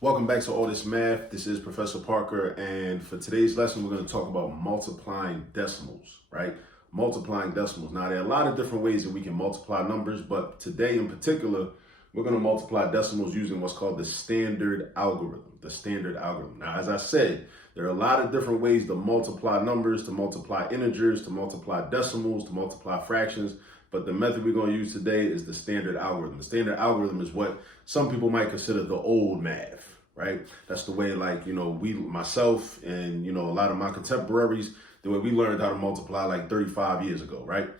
Welcome back to All This Math. This is Professor Parker, and for today's lesson, we're going to talk about multiplying decimals, right? Multiplying decimals. Now, there are a lot of different ways that we can multiply numbers, but today in particular, we're going to multiply decimals using what's called the standard algorithm. The standard algorithm. Now, as I said, there are a lot of different ways to multiply numbers, to multiply integers, to multiply decimals, to multiply fractions. But the method we're going to use today is the standard algorithm. The standard algorithm is what some people might consider the old math, right? That's the way, myself and, a lot of my contemporaries, the way we learned how to multiply like 35 years ago, right?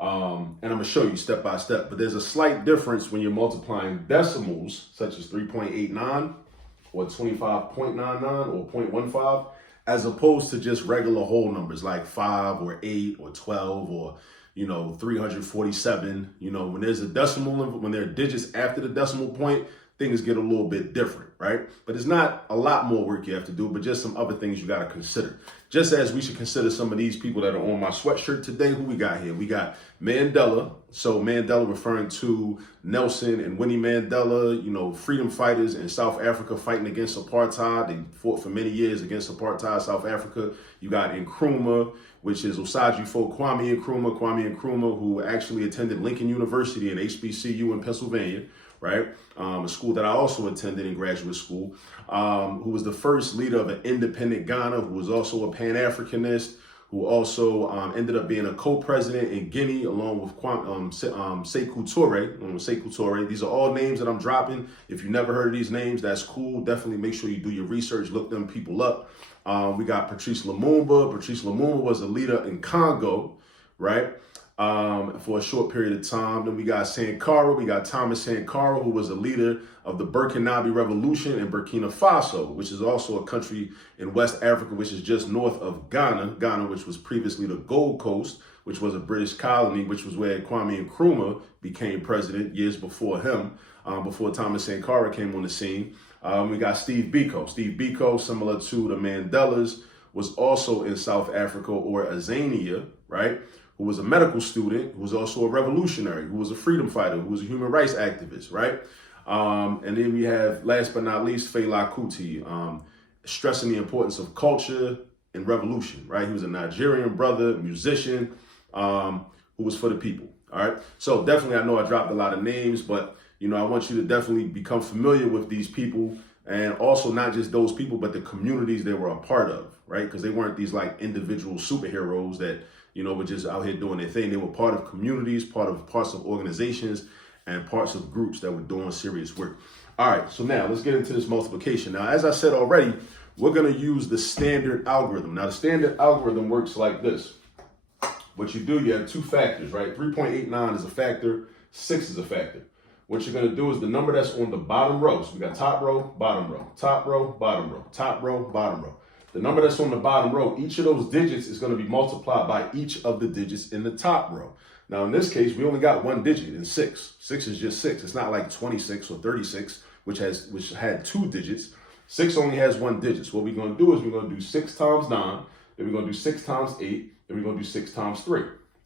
And I'm going to show you step by step. But there's a slight difference when you're multiplying decimals, such as 3.89 or 25.99 or 0.15, as opposed to just regular whole numbers like 5 or 8 or 12 or 347, when there's a decimal, when there are digits after the decimal point, things get a little bit different, right? But it's not a lot more work you have to do, but just some other things you got to consider. Just as we should consider some of these people that are on my sweatshirt today. Who we got here? We got Mandela. So Mandela referring to Nelson and Winnie Mandela, freedom fighters in South Africa fighting against apartheid. They fought for many years against apartheid, South Africa. You got Nkrumah, which is Osagyefo Kwame Nkrumah, who actually attended Lincoln University and HBCU in Pennsylvania, right? A school that I also attended in graduate school, who was the first leader of an independent Ghana, who was also a Pan-Africanist, who also ended up being a co-president in Guinea, along with Sekou Touré. These are all names that I'm dropping. If you never heard of these names, that's cool. Definitely make sure you do your research, look them people up. We got Patrice Lumumba. Patrice Lumumba was a leader in Congo, right? For a short period of time. Then we got Sankara. We got Thomas Sankara, who was a leader of the Burkinabe Revolution in Burkina Faso, which is also a country in West Africa, which is just north of Ghana, which was previously the Gold Coast, which was a British colony, which was where Kwame Nkrumah became president years before him, before Thomas Sankara came on the scene. We got Steve Biko. Steve Biko, similar to the Mandelas, was also in South Africa, or Azania, right? Who was a medical student, who was also a revolutionary, who was a freedom fighter, who was a human rights activist, right? And then we have, last but not least, Fela Kuti, stressing the importance of culture and revolution, right? He was a Nigerian brother, musician, who was for the people, all right? So definitely, I know I dropped a lot of names, but, I want you to definitely become familiar with these people, and also not just those people, but the communities they were a part of, right? Because they weren't these like individual superheroes that, were just out here doing their thing. They were part of communities, parts of organizations, and parts of groups that were doing serious work. All right, so now let's get into this multiplication. Now, as I said already, we're going to use the standard algorithm. Now, the standard algorithm works like this. What you do, you have two factors, right? 3.89 is a factor, 6 is a factor. What you're going to do is the number that's on the bottom row. So we got top row, bottom row, top row, bottom row, top row, bottom row. The number that's on the bottom row, each of those digits is going to be multiplied by each of the digits in the top row. Now, in this case, we only got one digit in 6. 6 is just 6. It's not like 26 or 36, which had 2 digits. 6 only has 1 digit. So what we're going to do is we're going to do 6 times 9, then we're going to do 6 times 8, then we're going to do 6 times 3.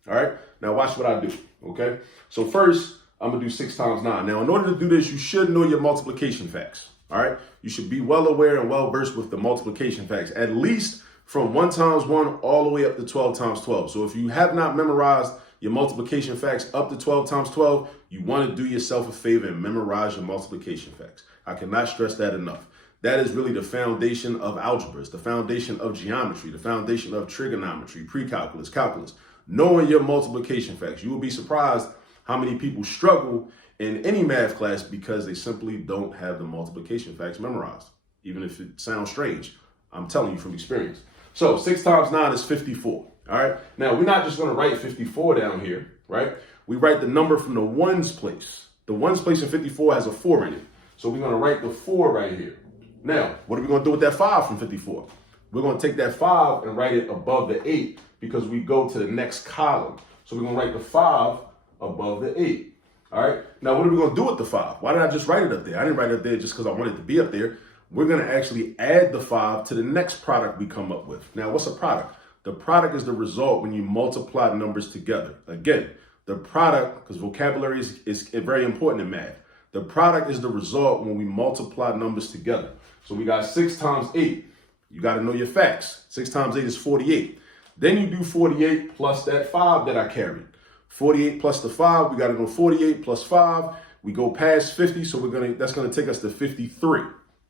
All right? Now, watch what I do, okay? So first, I'm going to do 6 times 9. Now, in order to do this, you should know your multiplication facts. All right, you should be well aware and well versed with the multiplication facts, at least from 1 times 1 all the way up to 12 times 12. So if you have not memorized your multiplication facts up to 12 times 12, you want to do yourself a favor and memorize your multiplication facts. I cannot stress that enough. That is really the foundation of algebra. It's the foundation of geometry, the foundation of trigonometry, pre-calculus, calculus. Knowing your multiplication facts, you will be surprised how many people struggle in any math class because they simply don't have the multiplication facts memorized, even if it sounds strange. I'm telling you from experience. So 6 times 9 is 54. All right. Now, we're not just going to write 54 down here, right? We write the number from the ones place. The ones place in 54 has a 4 in it. So we're going to write the 4 right here. Now, what are we going to do with that 5 from 54? We're going to take that 5 and write it above the 8 because we go to the next column. So we're going to write the 5 above the 8. All right. Now, what are we going to do with the 5? Why did I just write it up there? I didn't write it up there just because I wanted it to be up there. We're going to actually add the 5 to the next product we come up with. Now, what's a product? The product is the result when you multiply numbers together. Again, the product, because vocabulary is very important in math. The product is the result when we multiply numbers together. So we got 6 times 8. You got to know your facts. 6 times 8 is 48. Then you do 48 plus that 5 that I carried. 48 plus the 5, we got to know 48 plus 5. We go past 50, so that's going to take us to 53,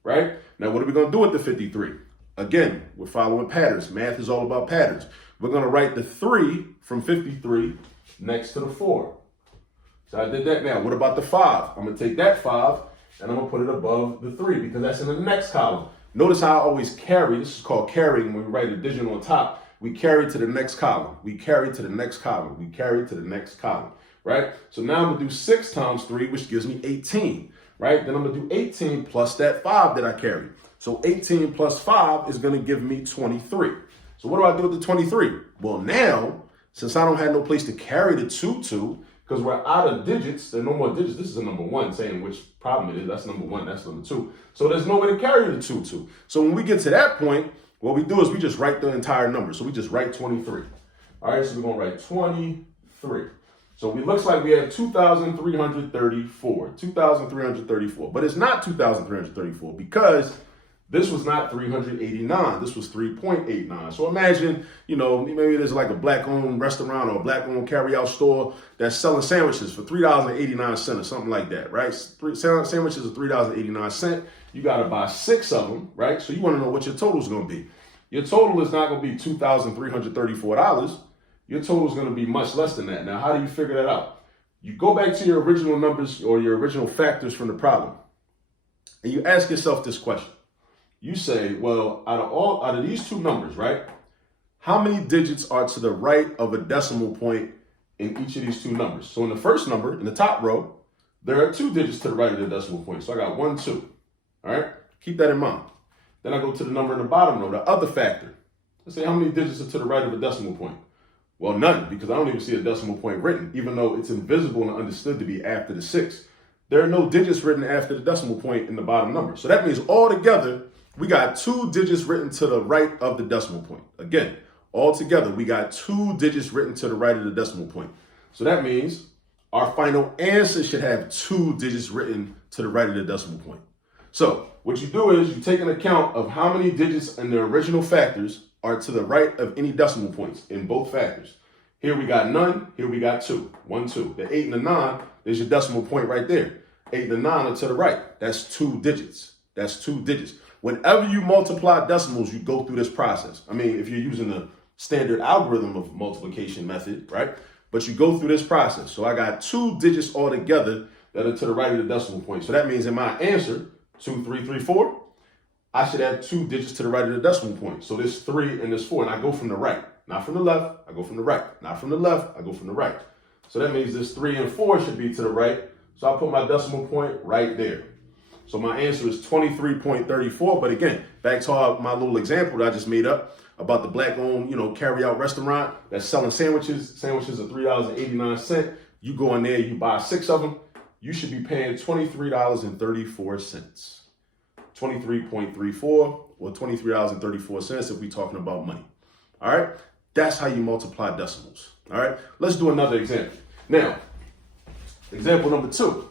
right? Now, what are we going to do with the 53? Again, we're following patterns. Math is all about patterns. We're going to write the 3 from 53 next to the 4. So I did that now. What about the 5? I'm going to take that 5 and I'm going to put it above the 3 because that's in the next column. Notice how I always carry. This is called carrying. When we write a digit on top, we carry to the next column. We carry to the next column. We carry to the next column, right? So now I'm going to do 6 times 3, which gives me 18, right? Then I'm going to do 18 plus that 5 that I carried. So 18 plus 5 is going to give me 23. So what do I do with the 23? Well, now, since I don't have no place to carry the 2 to, because we're out of digits, there are no more digits. This is a number 1, saying which problem it is. That's number 1, that's number 2. So there's no way to carry the 2 to. So when we get to that point, what we do is we just write the entire number. So we just write 23. All right, so we're going to write 23. So it looks like we have 2,334. 2,334. But it's not 2,334 because this was not 389. This was 3.89. So imagine, maybe there's like a black-owned restaurant or a black-owned carry-out store that's selling sandwiches for $3.89 or something like that, right? Sandwiches are $3.89. You got to buy 6 of them, right? So you want to know what your total is going to be. Your total is not going to be $2,334. Your total is going to be much less than that. Now, how do you figure that out? You go back to your original numbers or your original factors from the problem, and you ask yourself this question. You say, well, out of these 2 numbers, right? How many digits are to the right of a decimal point in each of these 2 numbers? So in the first number, in the top row, there are 2 digits to the right of the decimal point. So I got 1, 2. All right, keep that in mind. Then I go to the number in the bottom row, the other factor. Let's say how many digits are to the right of a decimal point? Well, none, because I don't even see a decimal point written, even though it's invisible and understood to be after the 6. There are no digits written after the decimal point in the bottom number. So that means altogether, we got 2 digits written to the right of the decimal point. Again, altogether, we got 2 digits written to the right of the decimal point. So that means our final answer should have 2 digits written to the right of the decimal point. So what you do is you take an account of how many digits in the original factors are to the right of any decimal points in both factors. Here we got none, here we got 2. 1, 2. The 8 and the 9, there's your decimal point right there. 8 and the 9 are to the right. That's 2 digits. That's 2 digits. Whenever you multiply decimals, you go through this process. I mean, if you're using the standard algorithm of multiplication method, right? But you go through this process. So I got 2 digits altogether that are to the right of the decimal point. So that means in my answer, 2334, I should have 2 digits to the right of the decimal point. So there's 3 and there's 4. And I go from the right, not from the left. I go from the right, not from the left. I go from the right. So that means this 3 and 4 should be to the right. So I'll put my decimal point right there. So my answer is 23.34. But again, back to my little example that I just made up about the black-owned, carry-out restaurant that's selling sandwiches. Sandwiches are $3.89. You go in there, you buy 6 of them. You should be paying $23.34. 23.34 or $23.34 if we're talking about money. All right? That's how you multiply decimals. All right? Let's do another example. Now, example number 2.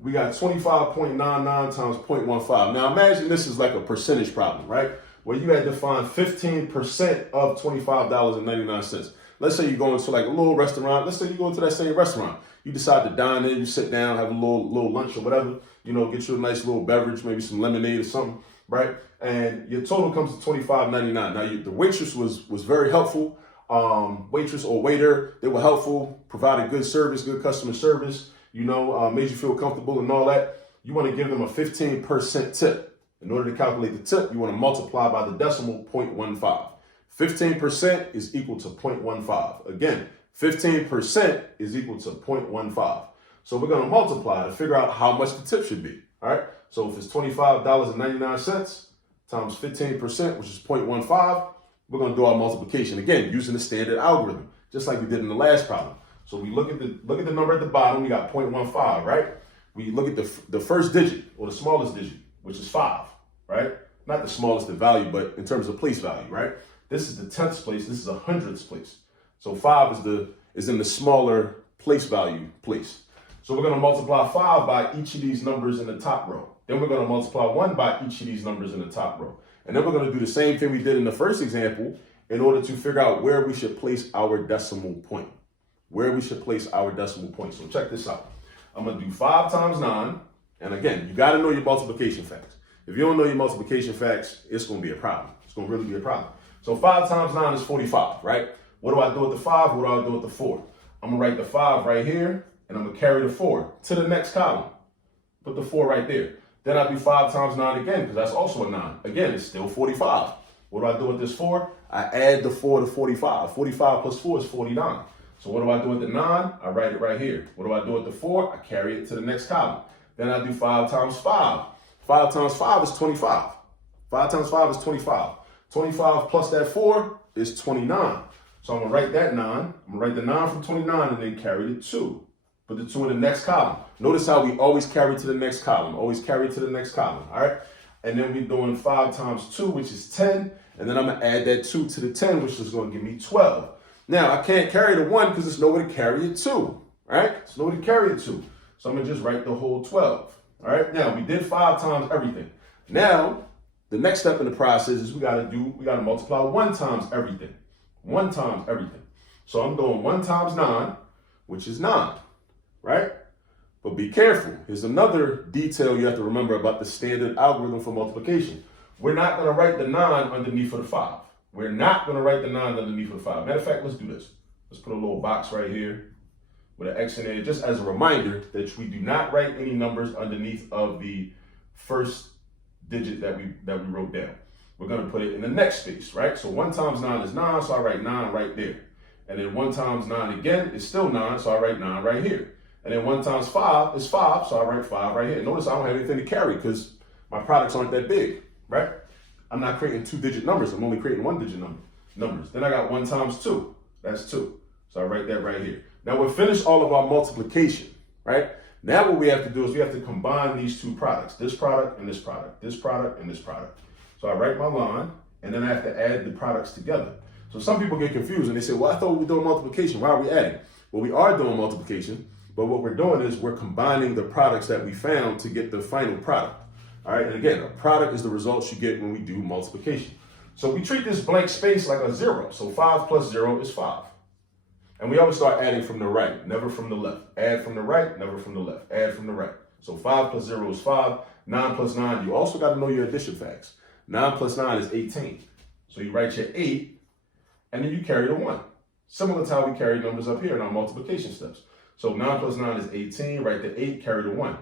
We got 25.99 times 0.15. Now imagine this is like a percentage problem, right? Where you had to find 15% of $25.99. Let's say you go into like a little restaurant. Let's say you go into that same restaurant. You decide to dine in, you sit down, have a little lunch or whatever, get you a nice little beverage, maybe some lemonade or something, right? And your total comes to $25.99. Now the waitress was very helpful. Waitress or waiter, they were helpful, provided good service, good customer service, made you feel comfortable and all that. You want to give them a 15% tip. In order to calculate the tip, you want to multiply by the decimal 0.15. 15% is equal to 0.15. Again, 15% is equal to 0.15. So we're going to multiply to figure out how much the tip should be. All right. So if it's $25.99 times 15%, which is 0.15, we're going to do our multiplication again using the standard algorithm, just like we did in the last problem. So we look at the number at the bottom. We got 0.15, right? We look at the first digit or the smallest digit, which is 5, right? Not the smallest in value, but in terms of place value, right? This is the 10th place. This is a 100th place. So 5 is in the smaller place value place. So we're going to multiply 5 by each of these numbers in the top row. Then we're going to multiply 1 by each of these numbers in the top row. And then we're going to do the same thing we did in the first example in order to figure out where we should place our decimal point. Where we should place our decimal point. So check this out. I'm going to do 5 times 9. And again, you got to know your multiplication facts. If you don't know your multiplication facts, it's going to be a problem. It's going to really be a problem. So 5 times 9 is 45, right? What do I do with the 5? What do I do with the 4? I'm going to write the 5 right here, and I'm going to carry the 4 to the next column. Put the 4 right there. Then I do 5 times 9 again, because that's also a 9. Again, it's still 45. What do I do with this 4? I add the 4 to 45. 45 plus 4 is 49. So what do I do with the 9? I write it right here. What do I do with the 4? I carry it to the next column. Then I do 5 times 5. 5 times 5 is 25. 5 times 5 is 25. 25 plus that 4 is 29. So I'm going to write that 9. I'm going to write the 9 from 29 and then carry the 2. Put the 2 in the next column. Notice how we always carry to the next column. Always carry to the next column. All right. And then we're doing 5 times 2, which is 10. And then I'm going to add that 2 to the 10, which is going to give me 12. Now, I can't carry the 1 because there's nowhere to carry it to. All right. There's nowhere to carry it to. So I'm going to just write the whole 12. All right. Now, we did 5 times everything. Now, the next step in the process is we got to multiply 1 times everything. 1 times everything. So I'm doing 1 times 9, which is 9. Right? But be careful. Here's another detail you have to remember about the standard algorithm for multiplication. We're not going to write the 9 underneath of the 5. We're not going to write the 9 underneath of the 5. Matter of fact, let's do this. Let's put a little box right here with an X in there, just as a reminder that we do not write any numbers underneath of the first digit that we wrote down. We're going to put it in the next space, right? So 1 times 9 is 9, so I write 9 right there. And then 1 times 9 again is still 9, so I write 9 right here. And then 1 times 5 is 5, so I write 5 right here. Notice I don't have anything to carry because my products aren't that big, right? I'm not creating 2-digit numbers. I'm only creating 1-digit numbers. Then I got 1 times 2. That's 2. So I write that right here. Now we've finished all of our multiplication, right? Now what we have to do is we have to combine these 2 products, this product and this product, this product and this product. So I write my line, and then I have to add the products together. So some people get confused and they say, well, I thought we were doing multiplication. Why are we adding? Well, we are doing multiplication, but what we're doing is we're combining the products that we found to get the final product. All right, and again, a product is the results you get when we do multiplication. So we treat this blank space like a 0. So 5 plus 0 is 5. And we always start adding from the right, never from the left. Add from the right, never from the left. Add from the right. So 5 plus 0 is 5. 9 plus 9, you also got to know your addition facts. 9 plus 9 is 18. So you write your 8, and then you carry the 1. Similar to how we carry numbers up here in our multiplication steps. So 9 plus 9 is 18, write the 8, carry the 1.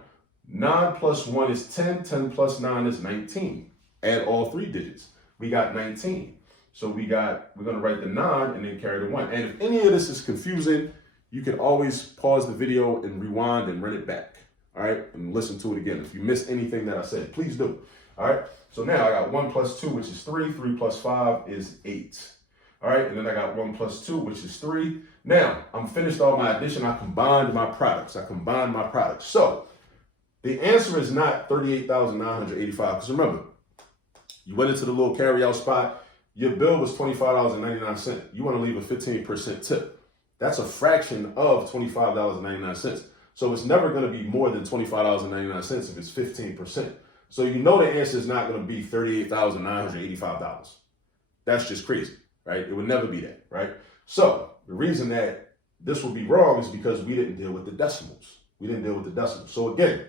9 plus 1 is 10, 10 plus 9 is 19. Add all 3 digits. We got 19. So we're going to write the 9 and then carry the 1. And if any of this is confusing, you can always pause the video and rewind and run it back. All right, and listen to it again. If you missed anything that I said, please do. All right, so now I got 1 plus 2, which is 3. 3 plus 5 is 8. All right, and then I got 1 plus 2, which is 3. Now, I'm finished all my addition. I combined my products. So the answer is not 38,985. Because remember, you went into the little carry-out spot. Your bill was $25.99. You want to leave a 15% tip. That's a fraction of $25.99. So it's never going to be more than $25.99 if it's 15%. So you know the answer is not going to be $38,985. That's just crazy, right? It would never be that, right? So the reason that this would be wrong is because we didn't deal with the decimals. So again,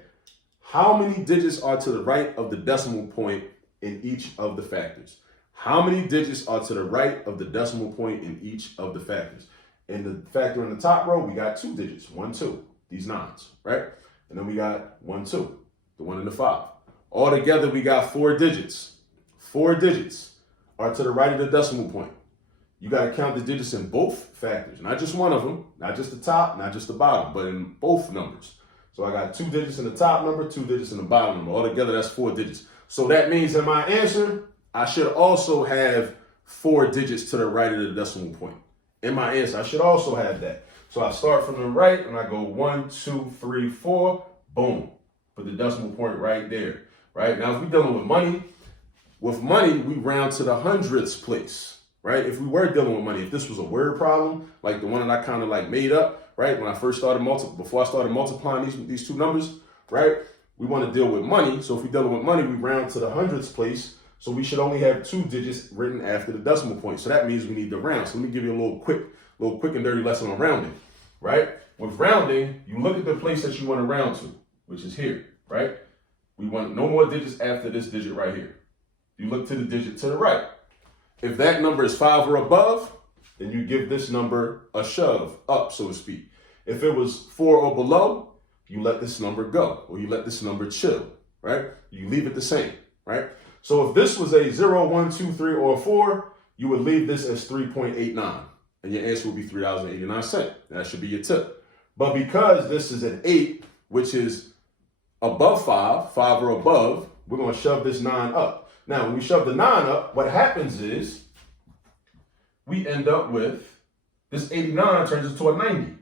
how many digits are to the right of the decimal point in each of the factors? How many digits are to the right of the decimal point in each of the factors? In the factor in the top row, we got 2 digits, 1, 2, these 9s, right? And then we got 1, 2, the 1 and the 5. Altogether, we got 4 digits. 4 digits are to the right of the decimal point. You got to count the digits in both factors, not just one of them, not just the top, not just the bottom, but in both numbers. So I got 2 digits in the top number, 2 digits in the bottom number. Altogether, that's 4 digits. So that means in my answer, I should also have 4 digits to the right of the decimal point. In my answer, I should also have that. So I start from the right and I go 1, 2, 3, 4, boom. Put the decimal point right there, right? Now, if we're dealing with money, we round to the hundredths place, right? If we were dealing with money, if this was a word problem, like the one that I kind of like made up, right? When I first started before I started multiplying these two numbers, right? We want to deal with money. So if we're dealing with money, we round to the hundreds place. So we should only have 2 digits written after the decimal point. So that means we need to round. So let me give you a little quick and dirty lesson on rounding, right? With rounding, you look at the place that you want to round to, which is here, right? We want no more digits after this digit right here. You look to the digit to the right. If that number is 5 or above, then you give this number a shove up, so to speak. If it was 4 or below, you let this number go, or you let this number chill, right? You leave it the same, right? So if this was a 0, 1, 2, 3, or a 4, you would leave this as 3.89, and your answer would be $3.89. That should be your tip. But because this is an 8, which is above 5 or above, we're going to shove this 9 up. Now, when we shove the 9 up, what happens is we end up with this 89 turns into a 90.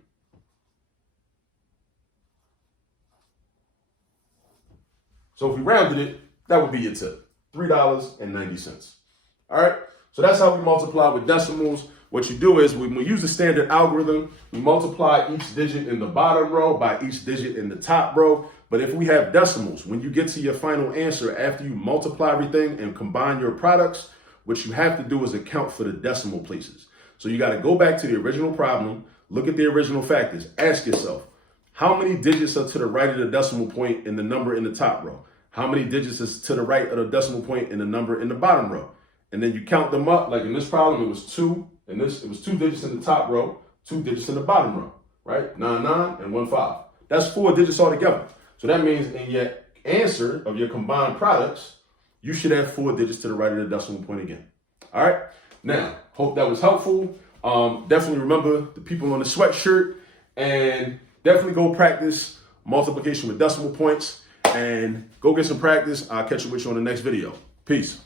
So if we rounded it, that would be your tip, $3.90. All right, so that's how we multiply with decimals. What you do is when we use the standard algorithm, we multiply each digit in the bottom row by each digit in the top row. But if we have decimals, when you get to your final answer after you multiply everything and combine your products, what you have to do is account for the decimal places. So you got to go back to the original problem, look at the original factors, ask yourself, how many digits are to the right of the decimal point in the number in the top row? How many digits is to the right of the decimal point in the number in the bottom row? And then you count them up. Like in this problem, it was 2. And it was 2 digits in the top row, 2 digits in the bottom row, right? 9, 9, and 1, 5. That's 4 digits altogether. So that means in your answer of your combined products, you should have 4 digits to the right of the decimal point again. All right. Now, hope that was helpful. Definitely remember the people on the sweatshirt, and definitely go practice multiplication with decimal points and go get some practice. I'll catch you with you on the next video. Peace.